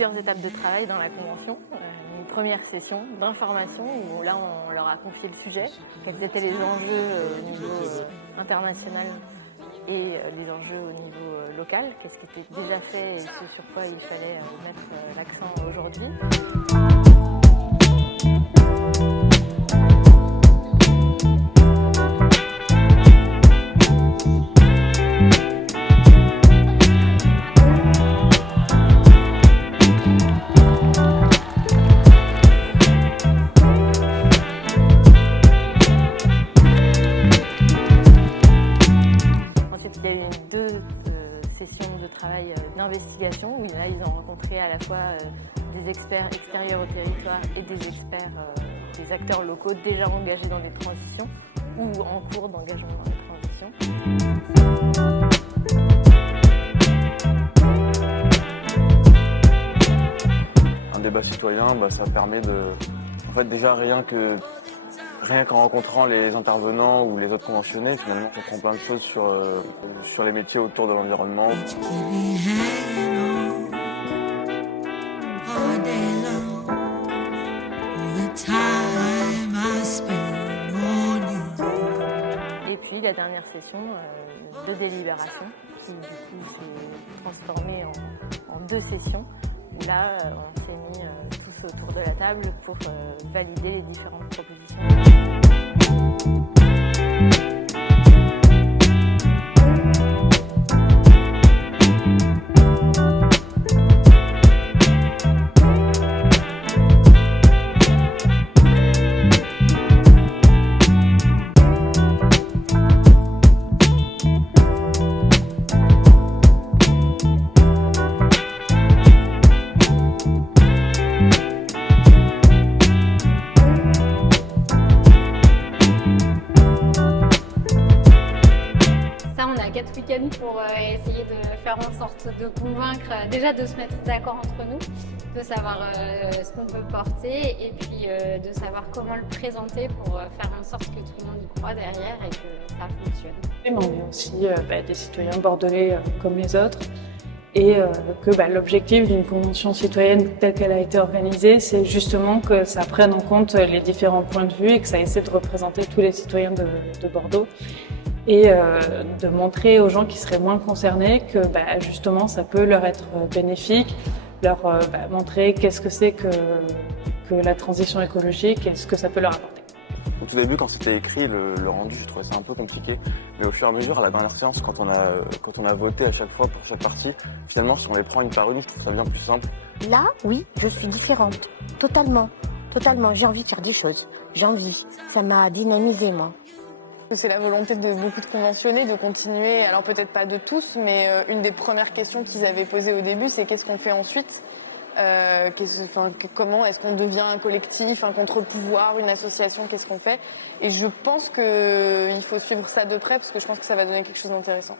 plusieurs étapes de travail dans la convention. Une première session d'information où là on leur a confié le sujet, quels étaient les enjeux au niveau international et les enjeux au niveau local, qu'est-ce qui était déjà fait et ce sur quoi il fallait mettre l'accent aujourd'hui. Il y a eu deux sessions de travail d'investigation où là, ils ont rencontré à la fois des experts extérieurs au territoire et des experts, des acteurs locaux déjà engagés dans des transitions ou en cours d'engagement dans des transitions. Un débat citoyen, ça permet de... En fait, déjà, rien qu'en rencontrant les intervenants ou les autres conventionnés, finalement, on comprend plein de choses sur les métiers autour de l'environnement. Et puis la dernière session de délibération qui du coup s'est transformée en deux sessions où là on s'est mis tous autour de la table pour valider les différentes propositions. On a 4 week-ends pour essayer de faire en sorte de convaincre, déjà de se mettre d'accord entre nous, de savoir ce qu'on peut porter et puis de savoir comment le présenter pour faire en sorte que tout le monde y croit derrière et que ça fonctionne. Mais on est aussi des citoyens bordelais comme les autres et que l'objectif d'une convention citoyenne telle qu'elle a été organisée, c'est justement que ça prenne en compte les différents points de vue et que ça essaie de représenter tous les citoyens de Bordeaux. Et de montrer aux gens qui seraient moins concernés que justement ça peut leur être bénéfique, leur montrer qu'est-ce que c'est que la transition écologique et ce que ça peut leur apporter. Au tout début, quand c'était écrit, le rendu, je trouvais ça un peu compliqué. Mais au fur et à mesure, à la dernière séance, quand on a voté à chaque fois pour chaque partie, finalement, si on les prend une par une, je trouve ça bien plus simple. Là, oui, je suis différente. Totalement. Totalement. J'ai envie de faire des choses. J'ai envie. Ça m'a dynamisé, moi. C'est la volonté de beaucoup de conventionnés de continuer, alors peut-être pas de tous, mais une des premières questions qu'ils avaient posées au début, c'est qu'est-ce qu'on fait ensuite ? Comment est-ce qu'on devient un collectif, un contre-pouvoir, une association, qu'est-ce qu'on fait ? Et je pense qu'il faut suivre ça de près parce que je pense que ça va donner quelque chose d'intéressant.